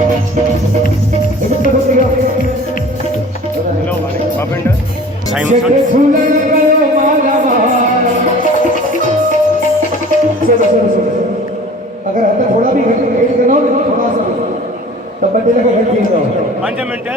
हेलो बापेंडर अगर आता थोड़ा भी घट करना हो थोड़ा सा तब बच्चे का घट 5 मिनट